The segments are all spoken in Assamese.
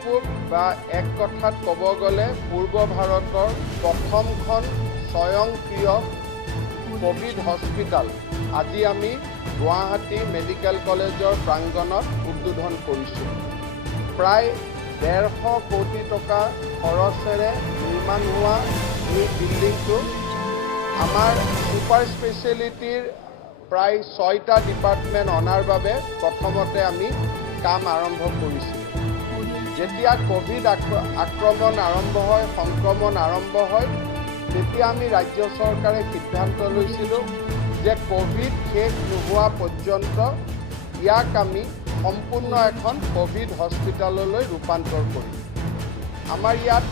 উত্তৰ-পূব বা এক কথাত ক'ব গ'লে পূৰ্ব ভাৰতৰ প্ৰথমখন স্বয়ংক্ৰিয় কোভিড হস্পিটাল আজি আমি গুৱাহাটী মেডিকেল কলেজৰ প্ৰাংগণত উদ্বোধন কৰিছোঁ। প্ৰায় 150 কোটি টকা খৰচেৰে নিৰ্মাণ হোৱা এই বিল্ডিংটো আমাৰ ছুপাৰ স্পেচিয়েলিটিৰ প্ৰায় 6টা ডিপাৰ্টমেণ্ট অনাৰ বাবে প্ৰথমতে আমি কাম আৰম্ভ কৰিছিলোঁ। যেতিয়া কোভিড আক্ৰমণ আৰম্ভ হয়, সংক্ৰমণ আৰম্ভ হয়, তেতিয়া আমি ৰাজ্য চৰকাৰে সিদ্ধান্ত লৈছিলোঁ যে কোভিড শেষ নোহোৱা পৰ্যন্ত ইয়াক আমি সম্পূৰ্ণ এখন কোভিড হস্পিটাললৈ ৰূপান্তৰ কৰিম। আমাৰ ইয়াত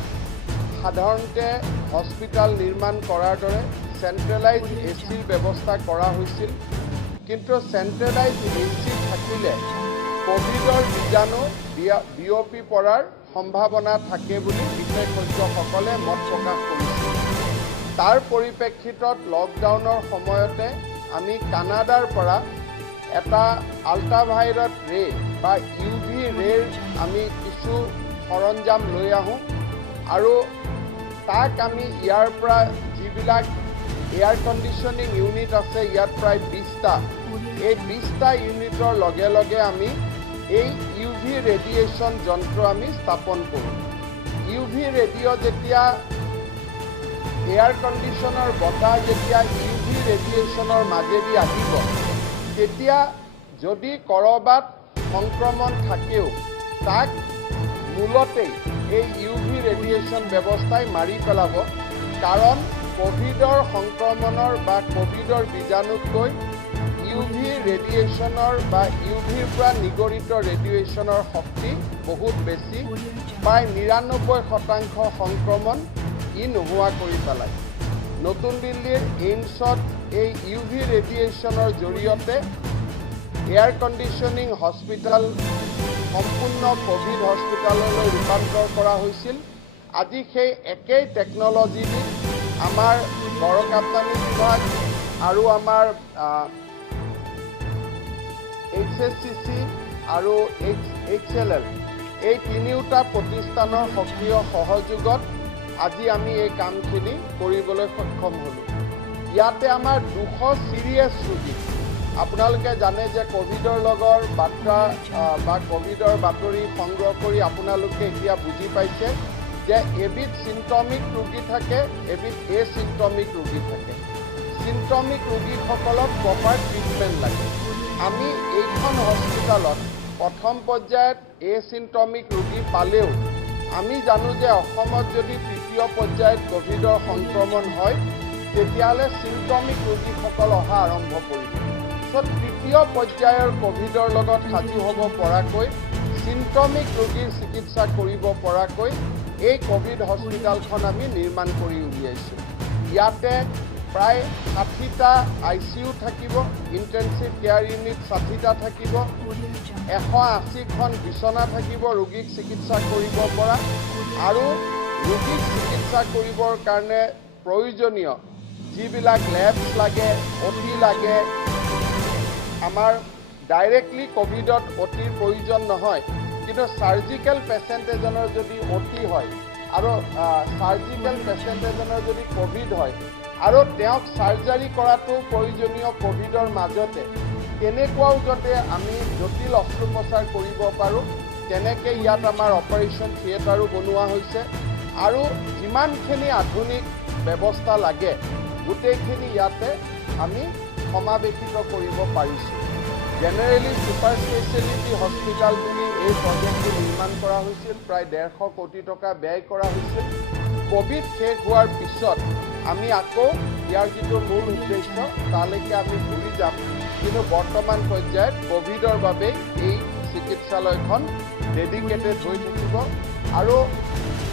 সাধাৰণতে হস্পিটাল নিৰ্মাণ কৰাৰ দৰে চেণ্ট্ৰেলাইজ এচিৰ ব্যৱস্থা কৰা হৈছিল, কিন্তু চেণ্ট্ৰেলাইজ এচি থাকিলে কোভিডৰ বীজাণু বিয়পি পৰাৰ সম্ভাৱনা থাকে বুলি বিশেষজ্ঞসকলে মত প্ৰকাশ কৰিছিল। তাৰ পৰিপ্ৰেক্ষিতত লকডাউনৰ সময়তে আমি কানাডাৰ পৰা এটা আল্ট্ৰাভাইলেট ৰে বা UV ৰেৰ আমি কিছু সৰঞ্জাম লৈ আহোঁ আৰু তাক আমি ইয়াৰ পৰা যিবিলাক এয়াৰ কণ্ডিশ্যনিং ইউনিট আছে ইয়াত প্ৰায় 20টা, এই 20টা ইউনিটৰ লগে লগে আমি এই UV ৰেডিয়েশ্যন যন্ত্ৰ আমি স্থাপন কৰোঁ। UV ৰেডিঅ' যেতিয়া এয়াৰ কণ্ডিশ্যনৰ বতাহ যেতিয়া UV ৰেডিয়েশ্যনৰ মাজেদি আহিব, তেতিয়া যদি ক'ৰবাত সংক্ৰমণ থাকেও তাক মূলতেই এই UV ৰেডিয়েশ্যন ব্যৱস্থাই মাৰি পেলাব। কাৰণ কোভিডৰ সংক্ৰমণৰ বা কোভিডৰ বীজাণুতকৈ UV ৰেডিয়েশ্যনৰ বা UVৰ পৰা নিগৰিত ৰেডিয়েশ্যনৰ শক্তি বহুত বেছি, প্ৰায় 99% সংক্ৰমণ ই নোহোৱা কৰি পেলায়। নতুন দিল্লীৰ এইমছত এই UV ৰেডিয়েশ্যনৰ জৰিয়তে এয়াৰ কণ্ডিশ্যনিং হস্পিটাল সম্পূৰ্ণ কোভিড হস্পিটাললৈ ৰূপান্তৰ কৰা হৈছিল। আজি সেই একেই টেকন'লজি দি আমাৰ গড়কাপ্তানি বিভাগ আৰু আমাৰ HSCC আৰু HLL এই তিনিওটা প্ৰতিষ্ঠানৰ সক্ৰিয় সহযোগত আজি আমি এই কামখিনি কৰিবলৈ সক্ষম হ'লোঁ। ইয়াতে আমাৰ 200 চিৰিয়াছ ৰোগী, আপোনালোকে জানে যে কোভিডৰ লগৰ বাৰ্তা বা কোভিডৰ বাতৰি সংগ্ৰহ কৰি আপোনালোকে এতিয়া বুজি পাইছে যে এবিধ চিম্পটমিক ৰোগী থাকে, এবিধ এচিম্পটমিক ৰোগী থাকে। চিম্পটমিক ৰোগীসকলক প্ৰপাৰ ট্ৰিটমেণ্ট লাগে। আমি এইখন হস্পিটালত প্ৰথম পৰ্যায়ত এচিম্পটমিক ৰোগী পালেও আমি জানো যে অসমত যদি তৃতীয় পৰ্যায়ত কোভিডৰ সংক্ৰমণ হয় তেতিয়াহ'লে চিম্পটমিক ৰোগীসকল অহা আৰম্ভ কৰিব। তৃতীয় পৰ্যায়ৰ কোভিডৰ লগত সাজু হ'ব পৰাকৈ চিম্পটমিক ৰোগীৰ চিকিৎসা কৰিব পৰাকৈ এই কোভিড হস্পিটালখন আমি নিৰ্মাণ কৰি উলিয়াইছোঁ। ইয়াতে প্ৰায় 60টা ICU থাকিব, ইণ্টেনচিভ কেয়াৰ ইউনিট 60টা থাকিব, 180খন বিচনা থাকিব ৰোগীক চিকিৎসা কৰিব পৰা, আৰু ৰোগীক চিকিৎসা কৰিবৰ কাৰণে প্ৰয়োজনীয় যিবিলাক লেবছ লাগে, OT লাগে। আমাৰ ডাইৰেক্টলি কোভিডত OTৰ প্ৰয়োজন নহয়, কিন্তু চাৰ্জিকেল পেচেণ্ট এজনৰ যদি OT হয় আৰু চাৰ্জিকেল পেচেণ্ট এজনৰ যদি কোভিড হয় আৰু তেওঁক চাৰ্জাৰী কৰাটো প্ৰয়োজনীয় কোভিডৰ মাজতে, তেনেকুৱাও যাতে আমি জটিল অস্ত্ৰোপচাৰ কৰিব পাৰোঁ, তেনেকৈ ইয়াত আমাৰ অপাৰেশ্যন থিয়েটাৰো বনোৱা হৈছে আৰু যিমানখিনি আধুনিক ব্যৱস্থা লাগে গোটেইখিনি ইয়াতে আমি সমাৱেশিত কৰিব পাৰিছোঁ। জেনেৰেলি ছুপাৰ স্পেচিয়েলিটি হস্পিটাল বুলি এই প্ৰজেক্টটো নিৰ্মাণ কৰা হৈছিল, প্ৰায় 150 কোটি টকা ব্যয় কৰা হৈছিল। কোভিড শেষ হোৱাৰ পিছত আমি আকৌ ইয়াৰ যিটো মূল উদ্দেশ্য তালৈকে আমি ঘূৰি যাম, কিন্তু বৰ্তমান পৰ্যায়ত কোভিডৰ বাবে এই চিকিৎসালয়খন ডেডিকেটেড হৈ থাকিব। আৰু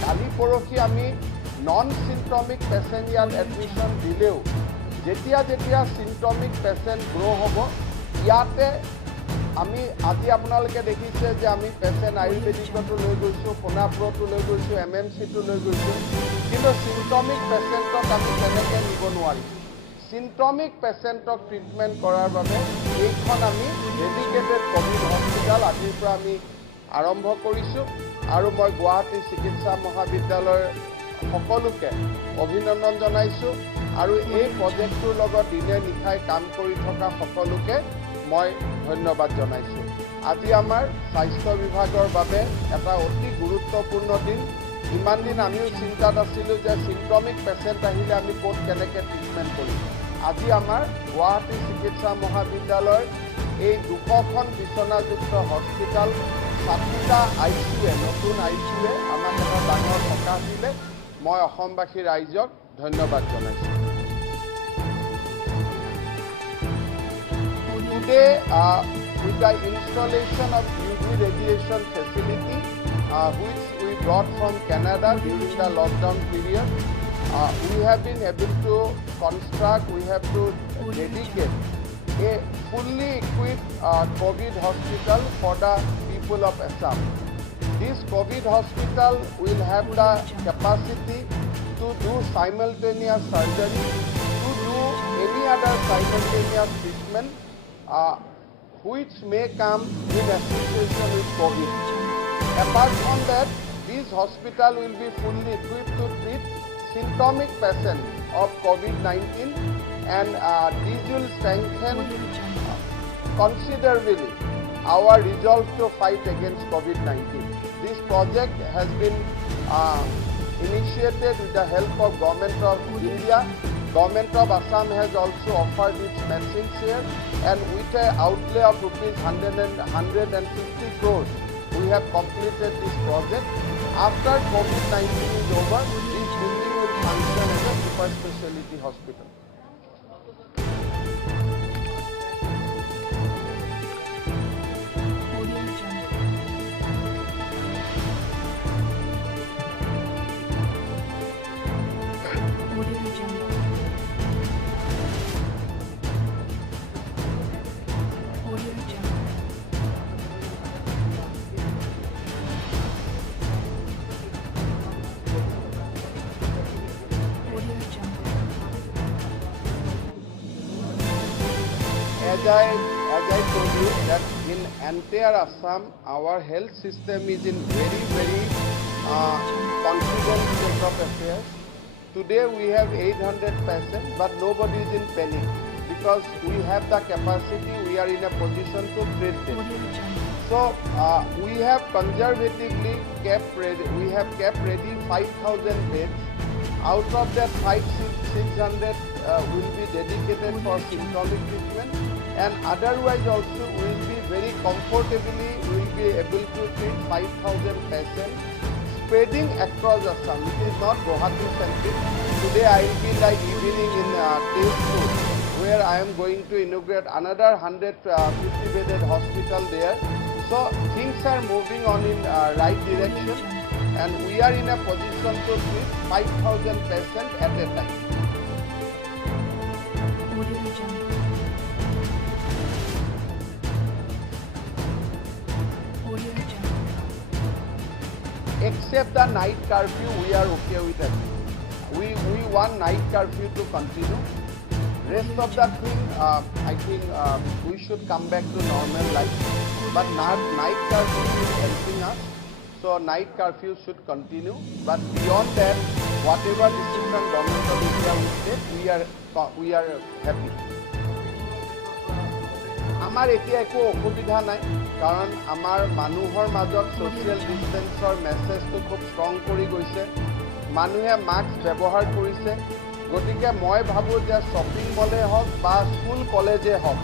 কালি পৰহি আমি নন চিম্পটমিক পেচেণ্ট ইয়াত এডমিশ্যন দিলেও যেতিয়া চিম্পটমিক পেচেণ্ট গ্ৰ' হ'ব, ইয়াতে আমি আজি আপোনালোকে দেখিছে যে আমি পেচেণ্ট আয়ুৰ্বেদিকতো লৈ গৈছোঁ, সোণাপুৰতো লৈ গৈছোঁ, MMCটো লৈ গৈছোঁ, কিন্তু চিম্পটমিক পেচেণ্টক আমি তেনেকৈ নিব নোৱাৰিম। চিম্পটমিক পেচেণ্টক ট্ৰিটমেণ্ট কৰাৰ বাবে এইখন আমি ডেডিকেটেড কোভিড হস্পিটাল আজিৰ পৰা আমি আৰম্ভ কৰিছোঁ। আৰু মই গুৱাহাটী চিকিৎসা মহাবিদ্যালয়ৰ সকলোকে অভিনন্দন জনাইছোঁ আৰু এই প্ৰজেক্টটোৰ লগত দিনে নিশাই কাম কৰি থকা সকলোকে মই ধন্যবাদ জনাইছোঁ। আজি আমাৰ স্বাস্থ্য বিভাগৰ বাবে এটা অতি গুৰুত্বপূৰ্ণ দিন। ইমান দিন আমিও চিন্তাত আছিলোঁ যে চিম্পটমিক পেচেণ্ট আহিলে আমি ক'ত কেনেকৈ ট্ৰিটমেণ্ট কৰিম। আজি আমাৰ গুৱাহাটী চিকিৎসা মহাবিদ্যালয়ৰ এই 200খন বিচনাযুক্ত হস্পিটাল 7টা ICUৱে নতুন ICUৱে আমাক এটা ডাঙৰ সকাহ দিলে। মই অসমবাসী ৰাইজক ধন্যবাদ জনাইছোঁ। Today, with the installation of UV radiation facility, which we brought from Canada during the lockdown period, we have been able to construct, we have to dedicate a fully equipped COVID hospital for the people of Assam. This COVID hospital will have the capacity to do simultaneous surgery, to do any other simultaneous treatment which may come in association with COVID. Apart from that, this hospital will be fully equipped to treat symptomatic patients of COVID-19, and this will strengthen considerably our resolve to fight against COVID-19. This project has been initiated with the help of Government of India. Government of Assam has also offered its machines here, and with an outlay of rupees 150 crores, we have completed this project. After COVID-19 is over, this building will function as a super specialty hospital. As I told you that in entire Assam, our health system is in very confident state of affairs. Today we have 800 patients, but nobody is in panic because we have the capacity, we are in a position to treat them. So we have conservatively kept ready 5,000 beds. Out of that, 600 will be dedicated for symptomatic treatment, and otherwise also we will be very comfortably, we will be able to treat 5,000 patients spreading across Assam. It is not Guwahati centric. Today I will be like evening in Tezpur, where I am going to inaugurate another 150 bedded hospital there. So things are moving on in right direction, and we are in a position to treat 5,000 patients at a time. Except the night curfew, we are okay with it. We want night curfew to continue. Rest of the thing, I think we should come back to normal life. But night curfew is helping us, so night curfew should continue. But beyond that, whatever decision Government of India will take, we are happy. আমাৰ এতিয়া একো অসুবিধা নাই, কাৰণ আমাৰ মানুহৰ মাজত ছ'চিয়েল ডিষ্টেন্সৰ মেছেজটো খুব ষ্ট্ৰং কৰি গৈছে, মানুহে মাস্ক ব্যৱহাৰ কৰিছে। গতিকে মই ভাবোঁ যে শ্বপিং মলে হওক বা স্কুল কলেজে হওক,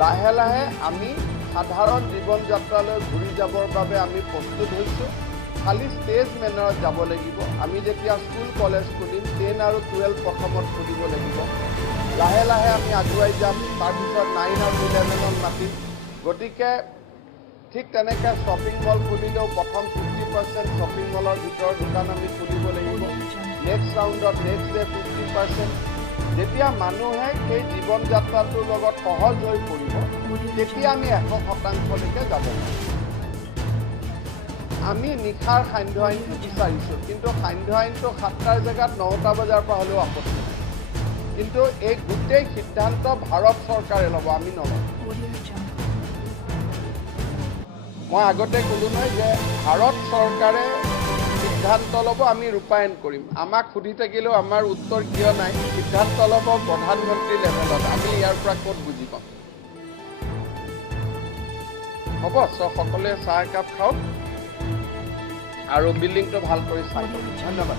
লাহে লাহে আমি সাধাৰণ জীৱন যাত্ৰালৈ ঘূৰি যাবৰ বাবে আমি প্ৰস্তুত হৈছোঁ। খালি ষ্টেজ মেনাৰত যাব লাগিব। আমি যেতিয়া স্কুল কলেজ খুলিম, 10 আৰু 12 প্ৰথমত খুলিব লাগিব। লাহে লাহে আমি আগুৱাই যাম, তাৰপিছত 9 আৰু 11ত মাতিম। গতিকে ঠিক তেনেকৈ শ্বপিং মল খুলিলেও প্ৰথম 50% শ্বপিং মলৰ ভিতৰৰ দোকান আমি খুলিব লাগিব। নেক্সট ৰাউণ্ডত নেক্সট ডে 50%। যেতিয়া মানুহে সেই জীৱন যাত্ৰাটোৰ লগত সহজ হৈ পৰিব, তেতিয়া আমি 100%লৈকে যাব পাৰিম। আমি নিশাৰ সান্ধ্য আইনটো বিচাৰিছোঁ, কিন্তু সান্ধ্য আইনটো 7টাৰ জেগাত 9টা বজাৰ পৰা হ'লেও আপত্তি নাই। কিন্তু এই গোটেই সিদ্ধান্ত ভাৰত চৰকাৰে ল'ব, আমি নলওঁ। মই আগতে ক'লো নহয় যে ভাৰত চৰকাৰে সিদ্ধান্ত ল'ব, আমি ৰূপায়ণ কৰিম। আমাক সুধি থাকিলেও আমাৰ উত্তৰ কিয় নাই? সিদ্ধান্ত ল'ব প্ৰধানমন্ত্ৰী লেভেলত, আমি ইয়াৰ পৰা ক'ত বুজি পাম? হ'ব, সকলোৱে চাহ একাপ খাওক আৰু বিল্ডিংটো ভাল কৰি চাই ল'ব। ধন্যবাদ।